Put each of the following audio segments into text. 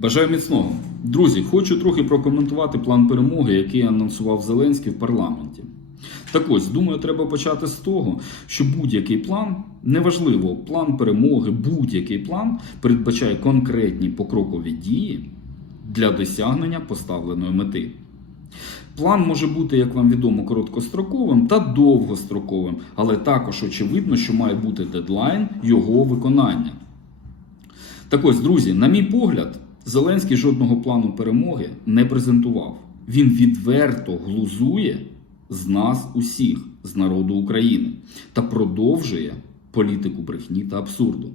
Бажаю міцного. Друзі, хочу трохи прокоментувати план перемоги, який анонсував Зеленський в парламенті. Так ось, думаю, треба почати з того, що будь-який план, неважливо, план перемоги, будь-який план передбачає конкретні покрокові дії для досягнення поставленої мети. План може бути, як вам відомо, короткостроковим та довгостроковим, але також очевидно, що має бути дедлайн його виконання. Так ось, друзі, на мій погляд, Зеленський жодного плану перемоги не презентував. Він відверто глузує з нас усіх, з народу України, та продовжує політику брехні та абсурду.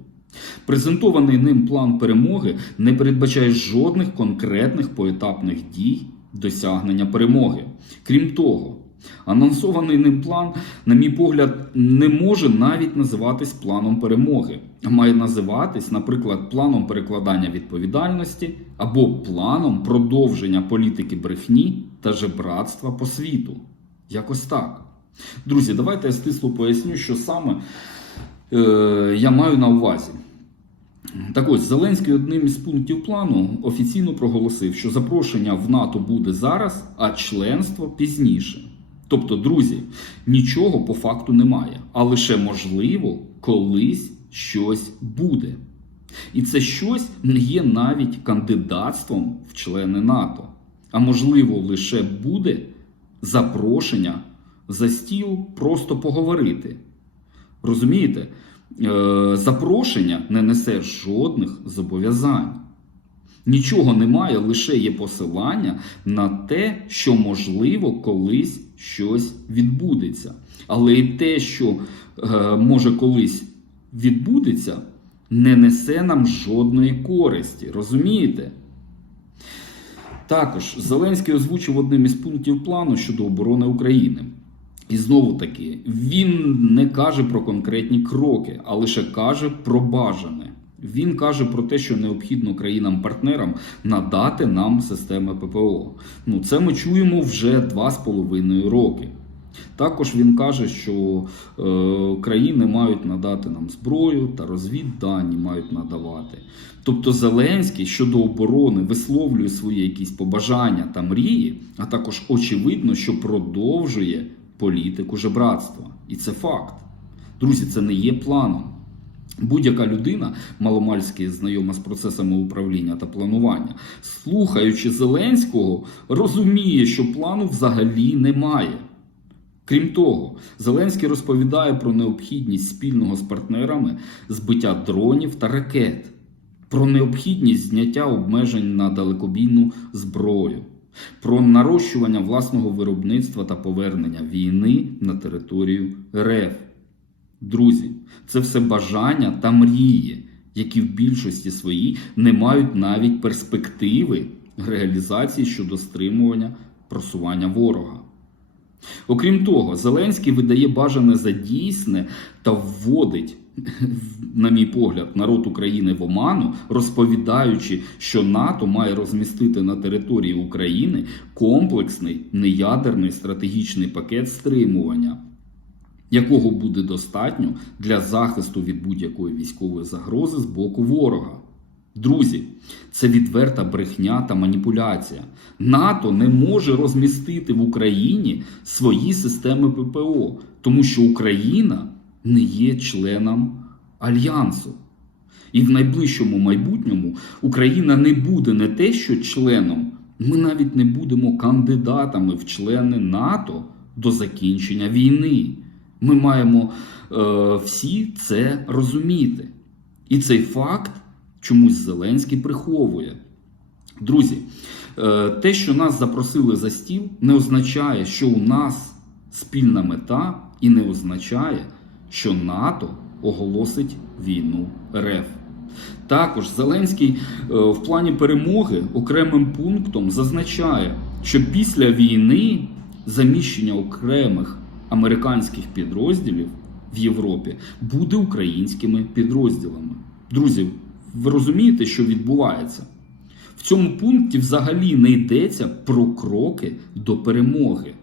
Презентований ним план перемоги не передбачає жодних конкретних поетапних дій досягнення перемоги. Крім того, анонсований ним план, на мій погляд, не може навіть називатись планом перемоги, а має називатись, наприклад, планом перекладання відповідальності або планом продовження політики брехні та жебратства по світу. Якось так. Друзі, давайте я стисло поясню, що саме е, я маю на увазі. Так ось Зеленський одним із пунктів плану офіційно проголосив, що запрошення в НАТО буде зараз, а членство пізніше. Тобто, друзі, нічого по факту немає, а лише можливо, колись щось буде. І це щось не є навіть кандидатством в члени НАТО, а можливо, лише буде запрошення за стіл просто поговорити. Розумієте? Е, запрошення не несе жодних зобов'язань. Нічого немає, лише є посилання на те, що можливо колись щось відбудеться. Але і те, що е, може колись відбудеться, не несе нам жодної користі. Розумієте? Також Зеленський озвучив одним із пунктів плану щодо оборони України. І знову таки, він не каже про конкретні кроки, а лише каже про бажане. Він каже про те, що необхідно країнам-партнерам надати нам системи ППО. Ну, це ми чуємо вже два з половиною роки. Також він каже, що е, країни мають надати нам зброю та розвіддані мають надавати. Тобто Зеленський щодо оборони висловлює свої якісь побажання та мрії, а також очевидно, що продовжує політику жебратства. І це факт. Друзі, це не є планом. Будь-яка людина, маломальськи знайома з процесами управління та планування, слухаючи Зеленського, розуміє, що плану взагалі немає. Крім того, Зеленський розповідає про необхідність спільного з партнерами збиття дронів та ракет, про необхідність зняття обмежень на далекобійну зброю, про нарощування власного виробництва та повернення війни на територію РФ. Друзі, це все бажання та мрії, які в більшості своїй не мають навіть перспективи реалізації щодо стримування просування ворога. Окрім того, Зеленський видає бажане за дійсне та вводить, на мій погляд, народ України в оману, розповідаючи, що НАТО має розмістити на території України комплексний неядерний стратегічний пакет стримування, якого буде достатньо для захисту від будь-якої військової загрози з боку ворога. Друзі, це відверта брехня та маніпуляція. НАТО не може розмістити в Україні свої системи ППО, тому що Україна не є членом альянсу. І в найближчому майбутньому Україна не буде не те, що членом, ми навіть не будемо кандидатами в члени НАТО до закінчення війни. Ми маємо е, всі це розуміти. І цей факт чомусь Зеленський приховує. Друзі, е, те, що нас запросили за стіл, не означає, що у нас спільна мета, і не означає, що НАТО оголосить війну РФ. Також Зеленський е, в плані перемоги окремим пунктом зазначає, що після війни заміщення окремих американських підрозділів в Європі буде українськими підрозділами. Друзі, ви розумієте, що відбувається? В цьому пункті взагалі не йдеться про кроки до перемоги,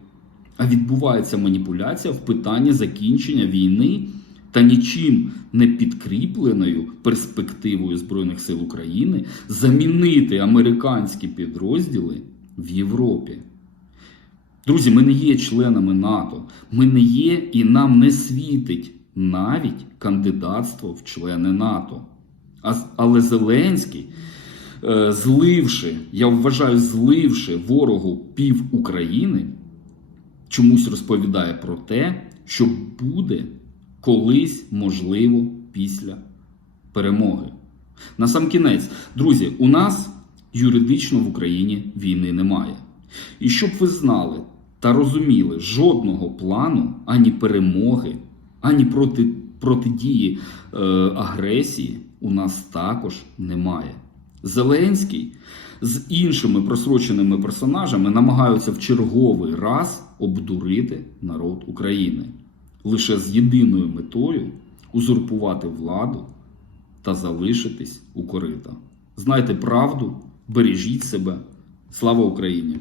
а відбувається маніпуляція в питанні закінчення війни та нічим не підкріпленою перспективою Збройних сил України замінити американські підрозділи в Європі. Друзі, ми не є членами НАТО, ми не є і нам не світить навіть кандидатство в члени НАТО. А, але Зеленський, е, зливши, я вважаю, зливши ворогу пів України, чомусь розповідає про те, що буде колись можливо після перемоги. На сам кінець, друзі, у нас юридично в Україні війни немає. І щоб ви знали та розуміли, жодного плану ані перемоги, ані проти, протидії е, агресії у нас також немає. Зеленський з іншими просроченими персонажами намагаються в черговий раз обдурити народ України лише з єдиною метою узурпувати владу та залишитись у корита. Знайте правду, бережіть себе. Слава Україні!